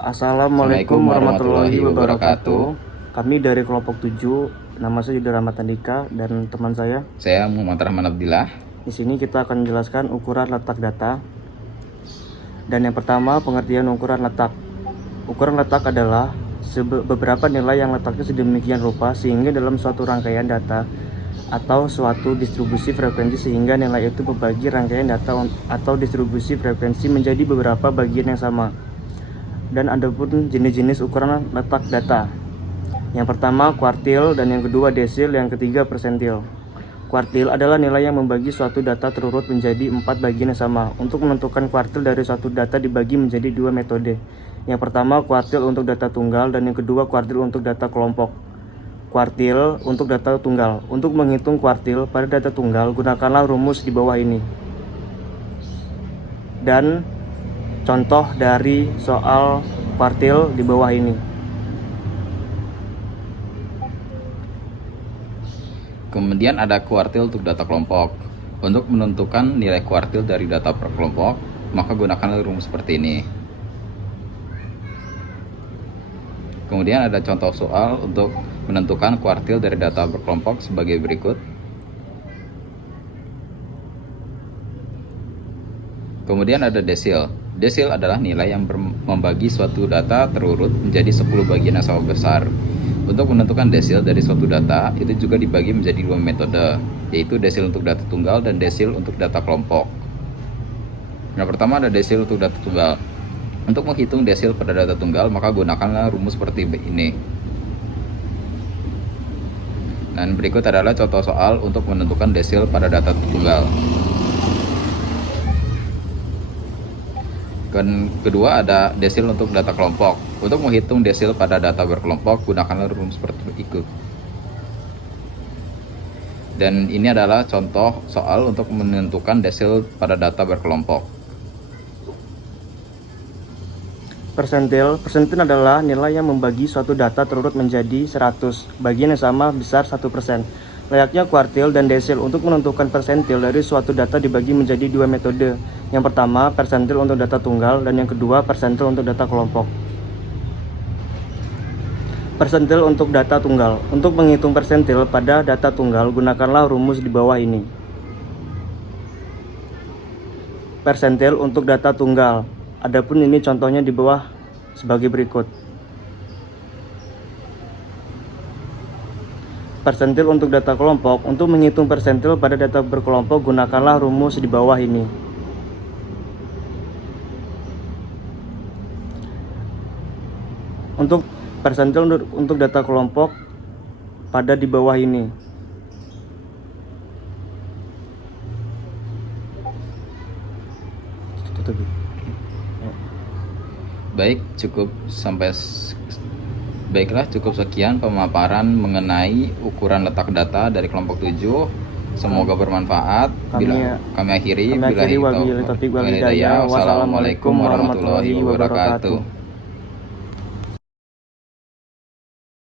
Assalamualaikum warahmatullahi wabarakatuh. Kami dari kelompok 7, nama saya Yudha Rahmat Andika dan teman saya Muhammad Rahman Abdillah. Di sini kita akan menjelaskan ukuran letak data. Dan yang pertama, pengertian ukuran letak. Ukuran letak adalah beberapa nilai yang letaknya sedemikian rupa sehingga dalam suatu rangkaian data atau suatu distribusi frekuensi sehingga nilai itu membagi rangkaian data atau distribusi frekuensi menjadi beberapa bagian yang sama. Dan ada pun jenis-jenis ukuran letak data. Yang pertama kuartil, dan yang kedua desil, yang ketiga persentil. Kuartil adalah nilai yang membagi suatu data terurut menjadi 4 bagian yang sama. Untuk menentukan kuartil dari suatu data dibagi menjadi 2 metode. Yang pertama kuartil untuk data tunggal, dan yang kedua kuartil untuk data kelompok. Kuartil untuk data tunggal. Untuk menghitung kuartil pada data tunggal, gunakanlah rumus di bawah ini. Dan contoh dari soal kuartil di bawah ini. Kemudian ada kuartil untuk data kelompok. Untuk menentukan nilai kuartil dari data per kelompok, maka gunakanlah rumus seperti ini. Kemudian ada contoh soal untuk menentukan kuartil dari data per kelompok sebagai berikut. Kemudian ada desil. Desil adalah nilai yang membagi suatu data terurut menjadi 10 bagian yang sama besar. Untuk menentukan desil dari suatu data, itu juga dibagi menjadi 2 metode, yaitu desil untuk data tunggal dan desil untuk data kelompok. Yang pertama ada desil untuk data tunggal. Untuk menghitung desil pada data tunggal, maka gunakanlah rumus seperti ini. Dan berikut adalah contoh soal untuk menentukan desil pada data tunggal. Kedua ada desil untuk data kelompok. Untuk menghitung desil pada data berkelompok, gunakanlah rumus seperti berikut. Dan ini adalah contoh soal untuk menentukan desil pada data berkelompok. Persentil adalah nilai yang membagi suatu data terurut menjadi 100 bagian yang sama besar 1%. Layaknya kuartil dan desil, untuk menentukan persentil dari suatu data dibagi menjadi 2 metode. Yang pertama persentil untuk data tunggal, dan yang kedua persentil untuk data kelompok. Persentil untuk data tunggal. Untuk menghitung persentil pada data tunggal, gunakanlah rumus di bawah ini. Persentil untuk data tunggal. Adapun ini contohnya di bawah sebagai berikut. Persentil untuk data kelompok. Untuk menghitung persentil pada data berkelompok, gunakanlah rumus di bawah ini. Untuk persentil untuk data kelompok pada di bawah ini. Baiklah, cukup sekian pemaparan mengenai ukuran letak data dari kelompok 7. Semoga bermanfaat. Kami akhiri. Wassalamualaikum warahmatullahi wabarakatuh.